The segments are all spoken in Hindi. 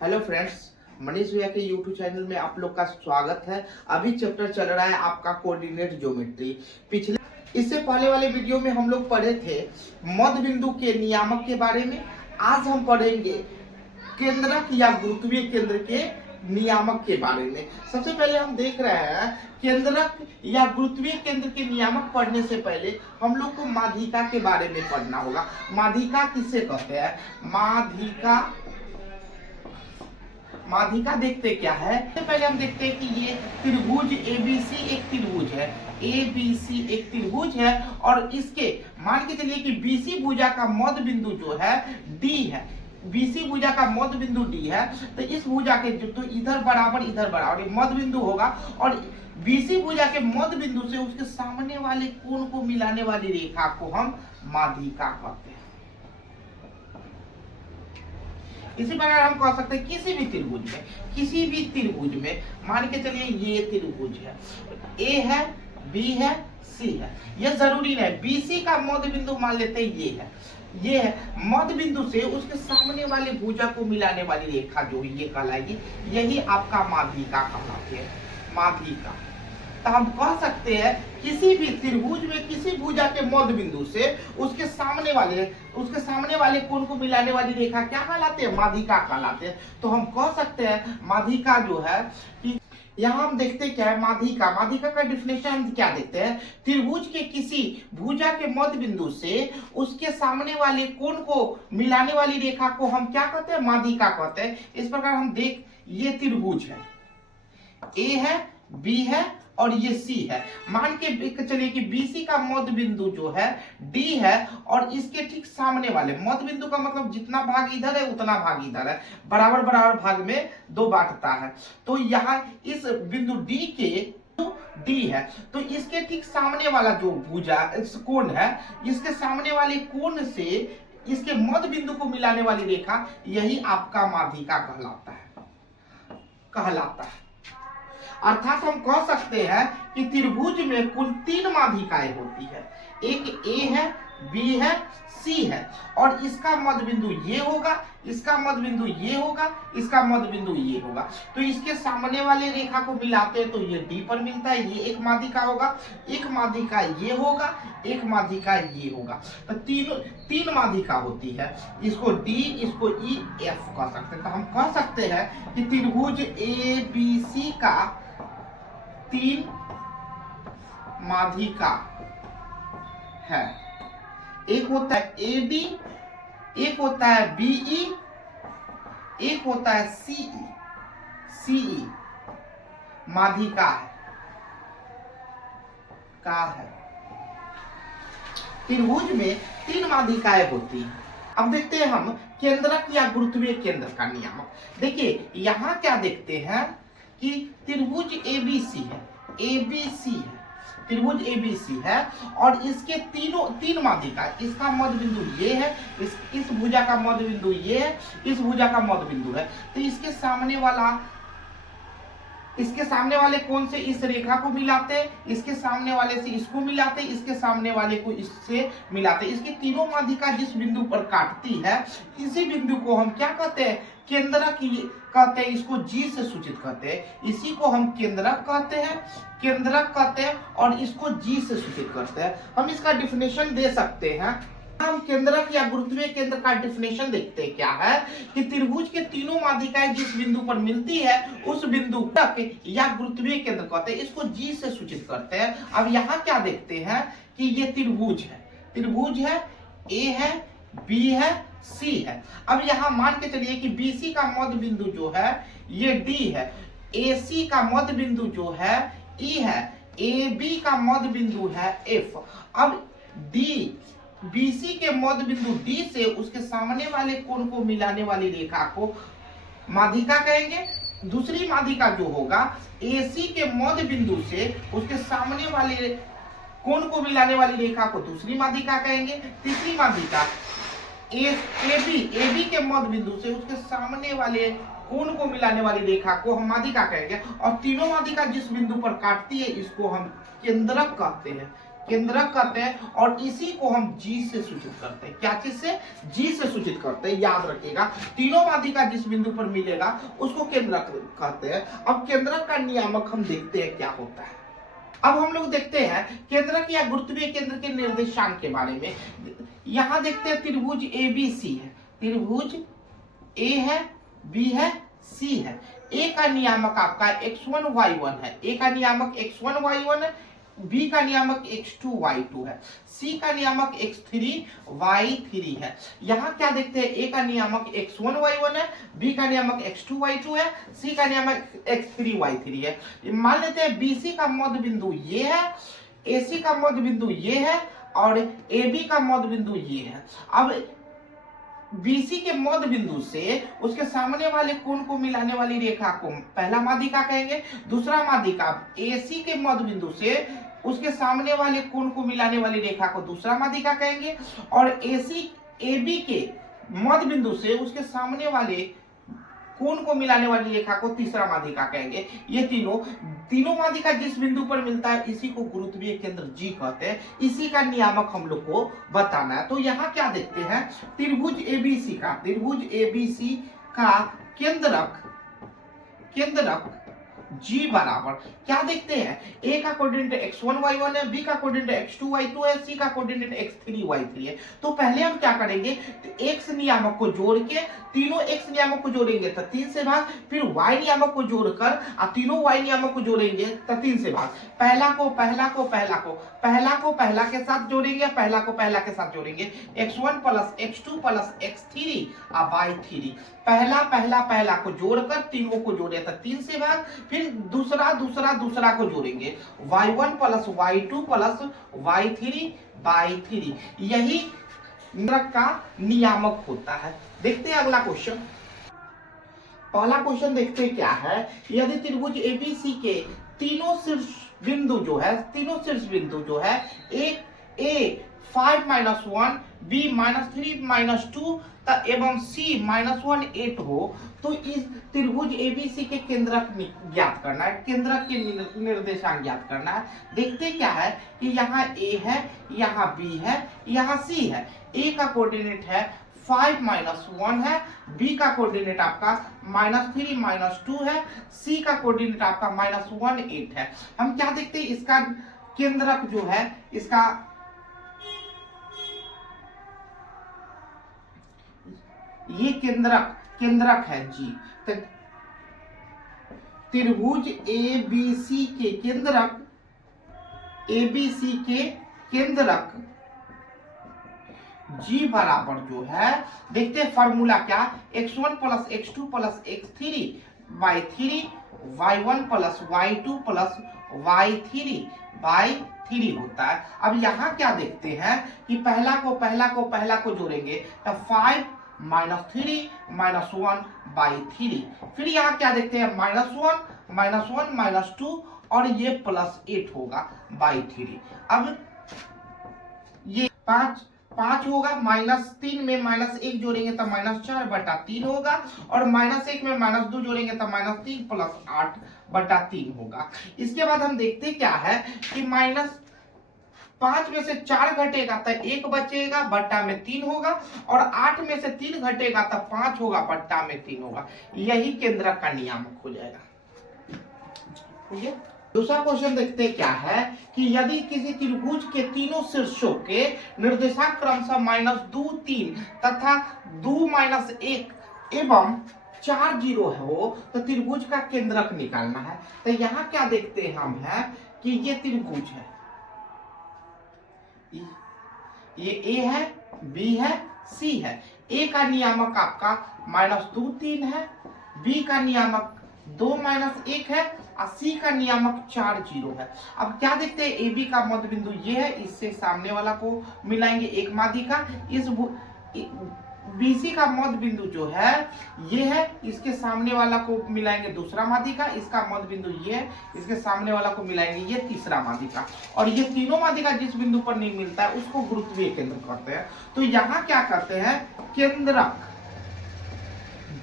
हेलो फ्रेंड्स, मनीष भैया के यूट्यूब चैनल में आप लोग का स्वागत है। अभी चैप्टर चल रहा है आपका कोऑर्डिनेट ज्योमेट्री। पिछले इससे पहले वाले वीडियो में हम लोग पढ़े थे मध्य बिंदु के नियामक के बारे में। आज हम पढ़ेंगे केंद्रक या गुरुत्वीय केंद्र के नियामक के बारे में। सबसे पहले हम देख रहे हैं केंद्रक या गुरुत्वीय केंद्र के नियामक पढ़ने से पहले हम लोग को माध्यिका के बारे में पढ़ना होगा। माध्यिका किसे कहते हैं? माध्यिका देखते क्या है? सबसे पहले हम देखते हैं कि ये त्रिभुज ABC एक त्रिभुज है। ABC एक त्रिभुज है और इसके मान के चलिए कि BC भुजा का मध्य बिंदु जो है D है। BC भुजा का मध्य बिंदु D है, तो इस भुजा के तो इधर बराबर ये मध्य बिंदु होगा और BC भुजा के मध्य बिंदु से उसके सामने वाले कोण को मिलाने वाली रेखा को हम माध्यिका कहते हैं। इसी प्रकार हम कह सकते हैं किसी भी त्रिभुज में मान के चलिए ये त्रिभुज है, A है, B है, C है। यह जरूरी नहीं, BC का मध्य बिंदु मान लेते हैं ये है मध्य बिंदु से उसके सामने वाले भुजा को मिलाने वाली रेखा जो ये कहलाएगी, यही आपका माध्यिका कहलाती है। माध्यिका तो हम कह सकते हैं किसी भी त्रिभुज में किसी भुजा के मध्य बिंदु से उसके सामने वाले कोण को मिलाने वाली रेखा क्या कहलाते हैं? माध्यिका कहलाते हैं। तो हम कह सकते हैं माध्यिका जो है कि यहाँ हम देखते क्या है माध्यिका का डिफिनेशन हम क्या देखते हैं? त्रिभुज के किसी भुजा के मध्य बिंदु से उसके सामने वाले कोण को मिलाने वाली रेखा को हम क्या कहते हैं? माध्यिका कहते हैं। इस प्रकार हम देख, ये त्रिभुज है, A है, B है और ये C है। मान के चलिए कि BC का मध्य बिंदु जो है D है और इसके ठीक सामने वाले मध्य बिंदु का मतलब जितना भाग इधर है उतना भाग इधर है, बराबर भाग में दो बांटता है। तो यहाँ इस बिंदु D के D है, तो इसके ठीक सामने वाला जो भुजा कोण है, इसके सामने वाले कोण से इसके मध्य बिंदु को मिलाने वाली रेखा, यही आपका माध्यिका कहलाता है। अर्थात हम कह सकते हैं कि त्रिभुज में कुल 3 माध्यिकाएं होती है। एक A है, B है, C है और इसका मध्य बिंदु ये होगा, इसका मध्य बिंदु ये होगा, इसका मध्य बिंदु ये होगा। तो इसके सामने वाले रेखा को मिलाते हैं तो ये D पर मिलता है, ये एक माध्यिका होगा। एक माध्यिका ये होगा, एक माध्यिका ये होगा। तो तीन माध्यिका होती है। इसको D, इसको E, F कह सकते हैं। तो हम कह सकते हैं कि त्रिभुज ABC का 3 माध्यिका है। एक होता है AD, एक होता है BE, एक होता है CE माध्यिका है। त्रिभुज में 3 माध्यिकाएं होती हैं। अब देखते हैं हम केंद्रक या गुरुत्वीय केंद्र का नियामक। देखिए यहाँ क्या देखते हैं कि त्रिभुज ABC है, त्रिभुज ABC है और इसके 3 माध्यिका, इसका मध्य बिंदु ये है, इस भुजा का मध्य बिंदु ये है, इस भुजा का मध्य बिंदु है। तो इसके सामने वाले कोण से इस रेखा को मिलाते हैं, इसके सामने वाले से इसको मिलाते हैं, इसके सामने वाले को इससे मिलाते हैं। इसकी तीनों माध्यिका जिस बिंदु पर काटती है, इसी बिंदु को हम क्या कहते हैं? केंद्रक कहते हैं। इसको G से सूचित करते हैं। इसी को हम केंद्रक कहते हैं और इसको G से सूचित करते हैं। हम इसका डिफिनेशन दे सकते हैं। हम केंद्रक या गुरुत्वीय केंद्र का डिफिनेशन देखते हैं क्या है कि त्रिभुज के तीनों माध्यिकाएं जिस बिंदु पर मिलती है उस बिंदु तक या गुरुत्वीय केंद्र कहते हैं। इसको G से सूचित करते हैं। अब यहाँ क्या देखते हैं कि ये त्रिभुज है, A है, B है, C है। अब यहाँ मान के चलिए कि BC का मध्य बिंदु जो है ये D है, AC का मध्य बिंदु जो है E है, AB का मध्य बिंदु है F। अब BC के मध्य बिंदु D से उसके सामने वाले कोण को मिलाने वाली रेखा को माध्यिका कहेंगे। दूसरी माध्यिका जो होगा AC के मध्य बिंदु से उसके सामने वाले कोण को मिलाने वाली रेखा को दूसरी माध्यिका कहेंगे। तीसरी माध्यिका AB के मध्य बिंदु से उसके सामने वाले कोण को मिलाने वाली रेखा को हम माध्यिका कहेंगे। और तीनों माध्यिका जिस बिंदु पर काटती है इसको हम केंद्रक कहते हैं। केंद्रक कहते हैं और इसी को हम जी से सूचित करते हैं। क्या चीज से? जी से सूचित करते हैं, याद रखिएगा। तीनों माध्यिका जिस बिंदु पर मिलेगा उसको केंद्रक कहते हैं। अब केंद्रक का नियामक हम देखते हैं क्या होता है। अब हम लोग देखते हैं केंद्रक या गुरुत्वीय केंद्र के निर्देशांक के बारे में। यहां देखते हैं त्रिभुज ABC है, त्रिभुज A है, B है, C है। A का नियामक आपका x1 y1 है, A का नियामक x1 y1 है, B का नियामक x2 y2 है, C का नियामक x3 y3 है। यहाँ क्या देखते हैं? A का नियामक x1 y1 है, B का नियामक x2 y2 है, C का नियामक x3 y3 है। मान लेते हैं BC का मध्य बिंदु ये है, AC का मध्य बिंदु ये है और AB का मध्य बिंदु ये है। अब BC के मध्य बिंदु से उसके सामने वाले कोण को मिलाने वाली रेखा को पहला माध्यिका कहेंगे। दूसरा माध्यिका AC के मध्य बिंदु से उसके सामने वाले कोण को मिलाने वाली रेखा को दूसरा माध्यिका कहेंगे और AC AB के मध्य बिंदु से उसके सामने वाले कोण को मिलाने वाली रेखा को तीसरा माध्यिका कहेंगे। ये तीनों माध्यिका जिस बिंदु पर मिलता है इसी को गुरुत्वीय केंद्र जी कहते हैं। इसी का नियामक हम लोग को बताना है। तो यहाँ क्या देखते हैं? त्रिभुज ABC का केंद्रक G बराबर क्या देखते हैं? A का कोऑर्डिनेट x1 y1 है, B का कोऑर्डिनेट x2 y2 है, C का कोऑर्डिनेट x3 y3 है। तो पहले हम क्या करेंगे? x नियामक को जोड़ के तीनों x नियामक को जोड़ेंगे तो 3 से भाग, फिर y नियामक को जोड़कर तीनों y नियामक को जोड़ेंगे तो 3 से भाग। पहला को पहला के साथ जोड़ेंगे, पहला को पहला के साथ जोड़ेंगे, x1 plus x2 plus x3 y3। पहला को जोड़कर तीनों को जोड़े तो 3 से भाग, फिर दूसरा को जोड़ेंगे, y1 plus y2 plus y3 y3। यही केंद्रक का नियामक होता है। देखते हैं अगला क्वेश्चन। पहला क्वेश्चन देखते हैं क्या है। यदि त्रिभुज ABC के तीनों शीर्ष बिंदु जो है A 5 - 1, B -3 -2 एवं C -1 8 हो तो इस त्रिभुज ABC के केंद्रक ज्ञात करना है, केंद्रक के निर्देशांक ज्ञात करना है। देखते क्या है कि यहाँ A है, यहाँ B है, यहाँ C है। A का कोऑर्डिनेट है 5 - 1 है, B का कोऑर्डिनेट आपका -3 - 2 है, C का कोऑर्डिनेट आपका -1 8 है। हम क्या देखते हैं? इसका केंद्रक जो है, इसका ये केंद्रक है जी। तो त्रिभुज ABC के केंद्रक G बराबर जो है, देखते हैं फॉर्मूला क्या? x1 plus x2 plus x3 y3, y1 plus y2 plus y3 होता है। अब यहाँ क्या देखते हैं कि पहला को जोड़ेंगे तो 5 -3 -1/3। फिर यहाँ क्या देखते हैं? -1 -2 और ये +8 होगा /3। अब ये 5 होगा, -3 में -1 जोड़ेंगे तो -4/3 होगा और -1 में -2 जोड़ेंगे तो -3 + 8/3 होगा। इसके बाद हम देखते क्या है कि -5 में से 4 घटेगा तो 1 बचेगा, बट्टा में 3 होगा और 8 में से 3 घटेगा तो 5 होगा, बट्टा में 3 होगा। यही केंद्रक का नियामक हो जाएगा। ठीक है। दूसरा क्वेश्चन देखते क्या है कि यदि किसी त्रिभुज के तीनों शीर्षों के निर्देशांक क्रमशः -2 3 तथा 2 -1 एवं 4 0 हो तो त्रिभुज का केंद्रक निकालना है। तो यहाँ क्या देखते हैं हम है कि ये त्रिभुज है, ये A है, B है, C है। A का नियामक आपका -2 3 है, B का नियामक 2 -1 है और C का नियामक 4 0 है। अब क्या देखते हैं? AB का मध्य बिंदु ये है, इससे सामने वाला को मिलाएंगे एक माध्यिका। इस BC का मध्य बिंदु जो है ये है, इसके सामने वाला को मिलाएंगे दूसरा माध्यिका। इसका मध्य बिंदु ये है, इसके सामने वाला को मिलाएंगे ये तीसरा माध्यिका। और ये तीनों माध्यिका जिस बिंदु पर नहीं मिलता है उसको गुरुत्वीय केंद्र कहते हैं। तो यहाँ क्या करते हैं? केंद्रक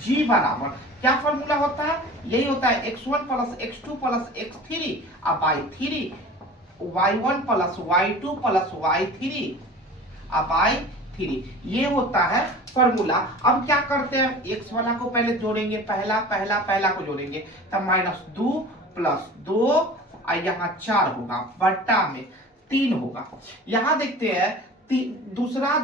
G बराबर क्या फॉर्मूला होता है? यही होता है x1 plus x2 plus x3 by 3 y1 plus y2 plus y3 by3, ये होता है फॉर्मूला। अब क्या करते हैं, x वाला को पहले जोड़ेंगे, पहला को जोड़ेंगे, तब -2 प्लस 2 और यहाँ 4 होगा, बट्टा में 3 होगा। यहाँ देखते हैं दूसरा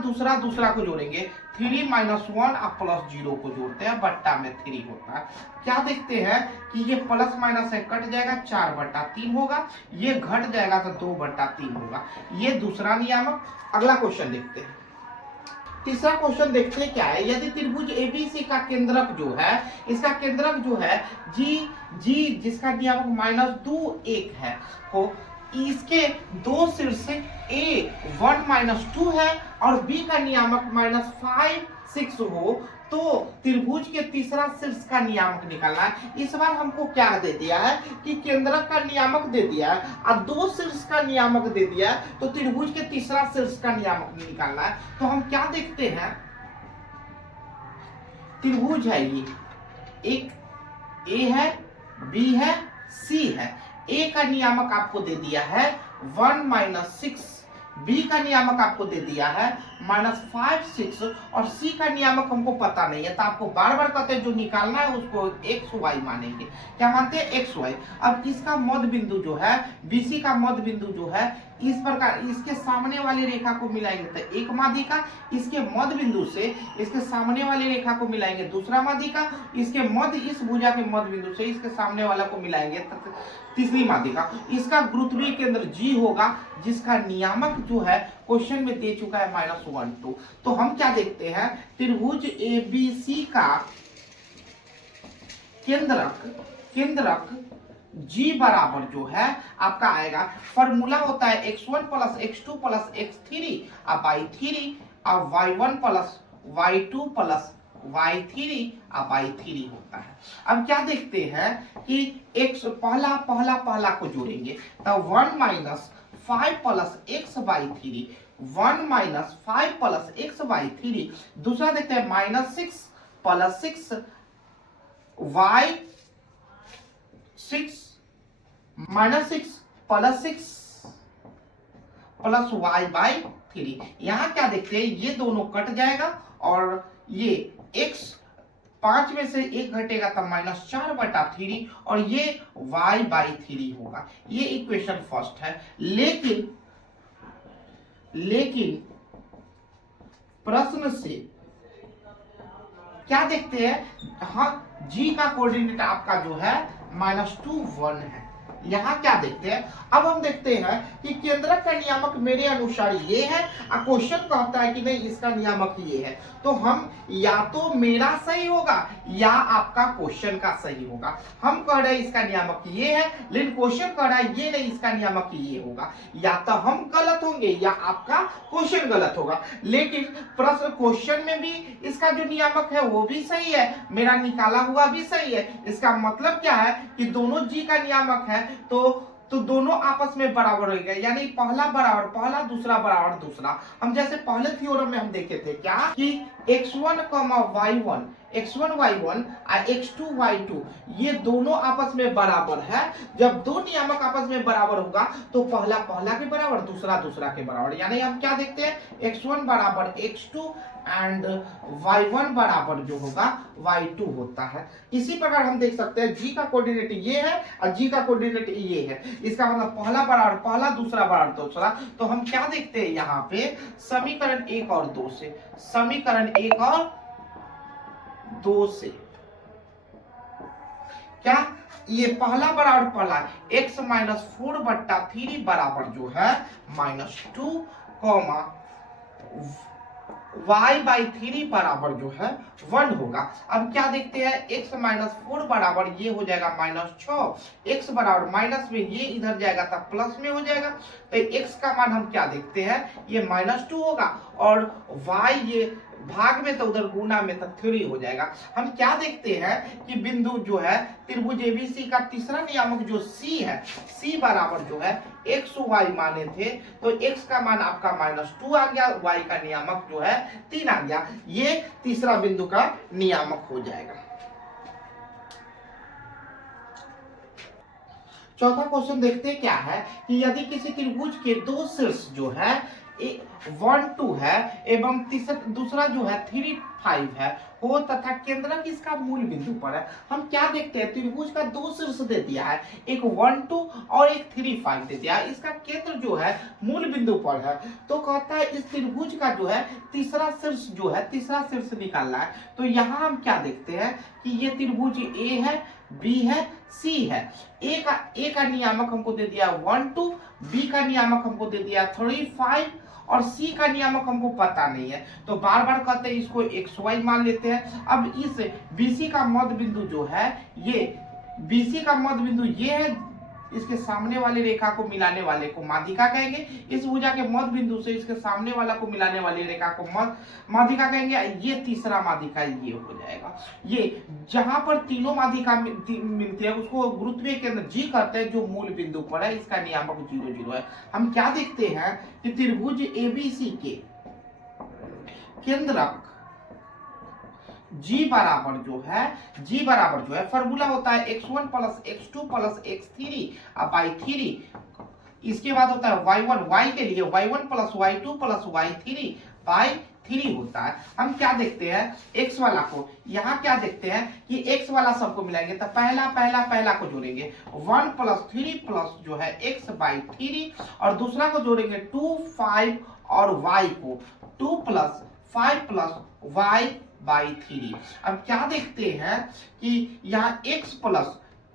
को जोड़ेंगे, 3 - 1 और प्लस 0 को जोड़ते हैं, बट्टा में 3 होता है। क्या देखते हैं कि ये प्लस माइनस है, कट जाएगा, 4/3 होगा, ये घट जाएगा तो 2/3 होगा। ये दूसरा नियामक। अगला क्वेश्चन देखते हैं। तीसरा क्वेश्चन देखते हैं क्या है, यदि त्रिभुज एबीसी का केंद्रक जो है, इसका केंद्रक जो है जी जिसका नियामक -2 1 है, को इसके दो शीर्ष A 1 - 2 है और B का नियामक -5 6 हो, तो त्रिभुज के तीसरा शीर्ष का नियामक निकालना है। इस बार हमको क्या दे दिया है कि केंद्रक का नियामक दे दिया है और दो शीर्ष का नियामक दे दिया है, तो त्रिभुज के तीसरा शीर्ष का नियामक निकालना है। तो हम क्या देखते हैं, त्रिभुज है ये, एक A है, B है, C है। A का नियामक आपको दे दिया है 1 - 6, B का नियामक आपको दे दिया है -5 6 और C का नियामक हमको पता नहीं है, तो आपको बार बार कहते हैं जो निकालना है उसको XY मानेंगे। क्या मानते हैं, XY। अब इसका मध्य बिंदु जो है, BC का मध्य बिंदु जो है, इस प्रकार इसके सामने वाली रेखा को मिलाएंगे तो एक माध्यिका, इसके मध्य बिंदु से इसके सामने वाली रेखा को मिलाएंगे दूसरा माध्यिका, इसके मध्य इस भुजा के मध्य बिंदु से इसके सामने वाला को मिलाएंगे तीसरी माध्यिका। इसका गुरुत्वीय केंद्र G होगा, जिसका नियामक जो है क्वेश्चन में दे चुका है -1 2। तो हम क्या देखते हैं, त्रिभुज ABC का केंद्रक G बराबर जो है आपका आएगा, फॉर्मूला होता है x1 plus x2 plus x3 by3 और y1 plus y2 plus y3 by3 होता है। अब क्या देखते हैं कि x पहला को जोड़ेंगे, तो 1 - 5 प्लस x/3, 1 - 5 प्लस x/3। दूसरा देखते हैं -6 plus 6 y6 -6 plus 6 plus y/3। यहाँ क्या देखते हैं, ये दोनों कट जाएगा और ये x 5 में से 1 घटेगा तब -4/3 और ये y/3 होगा। ये इक्वेशन फर्स्ट है। लेकिन प्रश्न से क्या देखते हैं, हाँ G का कोऑर्डिनेट आपका जो है -2 1 है। यहाँ क्या देखते हैं, अब हम देखते हैं कि केंद्रक का नियामक मेरे अनुसार ये है और क्वेश्चन कहता है कि नहीं इसका नियामक ये है, तो हम या तो मेरा सही होगा या आपका क्वेश्चन का सही होगा। हम कह रहे हैं इसका नियामक ये है, लेकिन क्वेश्चन कह रहा है ये नहीं इसका नियामक ये होगा, या तो हम गलत होंगे या आपका क्वेश्चन गलत होगा। लेकिन प्रश्न क्वेश्चन में भी इसका जो नियामक है वो भी सही है, मेरा निकाला हुआ भी सही है। इसका मतलब क्या है कि दोनों G का नियामक है, तो दोनों आपस में बराबर हो गए, यानी पहला बराबर पहला, दूसरा बराबर दूसरा। हम जैसे पहले थ्योरम में हम देखे थे क्या कि x1, y1 और x2 y2 ये दोनों आपस में बराबर है। जब दो नियामक आपस में बराबर होगा तो पहला के बराबर, दूसरा के बराबर। यानी हम क्या देखते हैं, x1 बराबर x2 एंड y1 बराबर जो होगा y2 होता है। इसी प्रकार हम देख सकते हैं G का कोऑर्डिनेट ये है और G का कोऑर्डिनेट ये है। इसका मतलब पहला बराबर पहला, दूसरा बराबर दूसरा। तो हम क्या देखते हैं यहाँ पे, समीकरण 1 और 2 से, समीकरण 1 और 2 से क्या, ये पहला बराबर पहला x - 4/3 बराबर जो है -2, y/3 बराबर जो है 1 होगा। अब क्या देखते हैं, x - 4 बराबर ये हो जाएगा -6, x बराबर माइनस में ये इधर जाएगा तब प्लस में हो जाएगा। तो x का मान हम क्या देखते हैं, ये -2 होगा और y ये भाग में तो उधर गुना में तब 3 हो जाएगा। हम क्या देखते हैं कि बिंदु जो है त्रिभुज एबीसी का तीसरा नियामक जो C है, C बराबर जो है XY माने थे, तो x का मान आपका -2 आ गया, y का नियामक जो है 3 आ गया। ये तीसरा बिंदु का नियामक हो जाएगा। चौथा क्वेश्चन देखते हैं क्या है कि यदि किसी त्रिभुज के दो शीर्ष जो है 1 2 है एवं दूसरा जो है 3 5 है हो तथा केंद्रक इसका मूल बिंदु पर है। हम क्या देखते हैं, त्रिभुज का दो शीर्ष दे दिया है, एक 1 2 और एक 3 5 दे दिया है, इसका केंद्र जो है मूल बिंदु पर है। तो कहता है इस त्रिभुज का जो है तीसरा शीर्ष निकालना है। तो यहाँ हम क्या देखते हैं कि ये त्रिभुज ए है, बी है, सी है। ए का नियामक हमको दे दिया 1 2, बी का नियामक हमको दे दिया 3 5 और सी का नियामक हमको पता नहीं है। तो बार बार कहते हैं इसको XY मान लेते हैं। अब इस BC का मध्य बिंदु जो है ये है, इसके सामने वाले रेखा को मिलाने वाले को माध्यिका कहेंगे। इस भुजा के मध्य बिंदु से इसके सामने वाला को मिलाने वाली रेखा को माध्यिका कहेंगे। ये तीसरा माध्यिका ये हो जाएगा। ये जहां पर तीनों माध्यिका मिलती है उसको गुरुत्वीय केंद्र G कहते हैं, जो मूल बिंदु पर है। इसका नियामक 0 0 है। हम क्या देखते हैं कि त्रिभुज ABC के केंद्रक G बराबर जो है फॉर्मूला होता है x1 plus x2 plus x3 by 3। इसके बाद होता है y1 y के लिए y1 plus y2 plus y3 by 3 होता है। हम क्या देखते हैं x वाला को, यहाँ क्या देखते हैं कि x वाला सबको मिलाएंगे तो पहला को जोड़ेंगे 1 प्लस 3 प्लस जो है x बाई 3 और दूसरा को जोड़ेंगे 2 5 और y को 2 प्लस 5 प्लस y बाई 3। अब क्या देखते हैं कि यहाँ x प्लस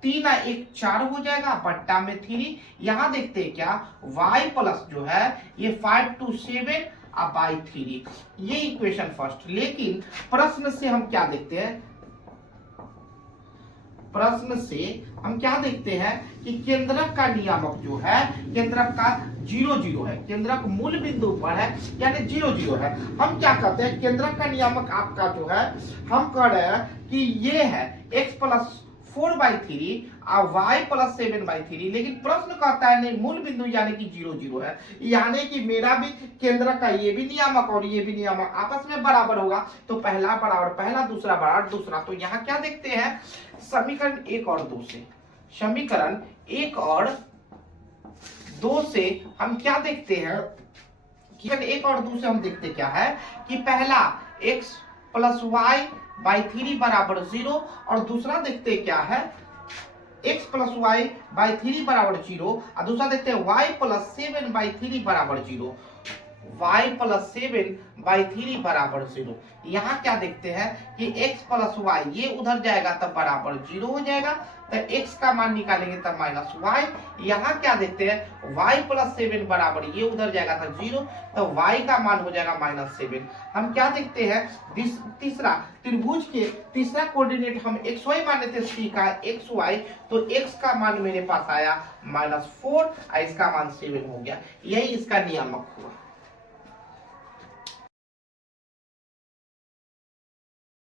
3 1 4 हो जाएगा बट्टा में 3। यहाँ देखते हैं क्या y प्लस जो है ये 5 2 7 बाई 3। ये इक्वेशन फर्स्ट। लेकिन प्रश्न से हम क्या देखते हैं, कि केंद्रक का नियामक जो है केंद्रक का 0 0 है, केंद्रक मूल बिंदु पर है यानी 0 0 है। हम क्या कहते हैं केंद्रक का नियामक आपका जो है हम कह रहे हैं कि ये है x प्लस 4 बाई 3 और y प्लस 7 बाई 3। लेकिन प्रश्न कहता है नहीं मूल बिंदु यानी कि 0 0 है, यानी कि मेरा भी केंद्र का ये भी नियामक और ये भी नियामक आपस में बराबर होगा। तो पहला बराबर पहला, दूसरा बराबर दूसरा। तो यहाँ क्या देखते हैं समीकरण 1 और 2 से हम क्या देखते हैं कि 1 और 2 से हम देखते क्या है कि पहला x प्लस y बाई 3 बराबर 0 और दूसरा देखते क्या है x प्लस वाई बाई 3 बराबर 0 और दूसरा देखते हैं y प्लस 7 बाई 3 बराबर 0, y प्लस 7 बाई 3 बराबर 0। यहाँ क्या देखते हैं कि x प्लस वाई ये उधर जाएगा तब बराबर 0 हो जाएगा, तो x का मान निकालेंगे तब माइनस y। यहाँ क्या देखते हैं y प्लस 7 बराबर ये उधर जाएगा था 0, तो y का मान हो जाएगा माइनस 7। हम क्या देखते हैं तीसरा त्रिभुज के तीसरा कोऑर्डिनेट हम xy माने थे, c का xy, तो x का मान मेरे पास आया -4 और इसका मान 7 हो गया। यही इसका नियामक हुआ।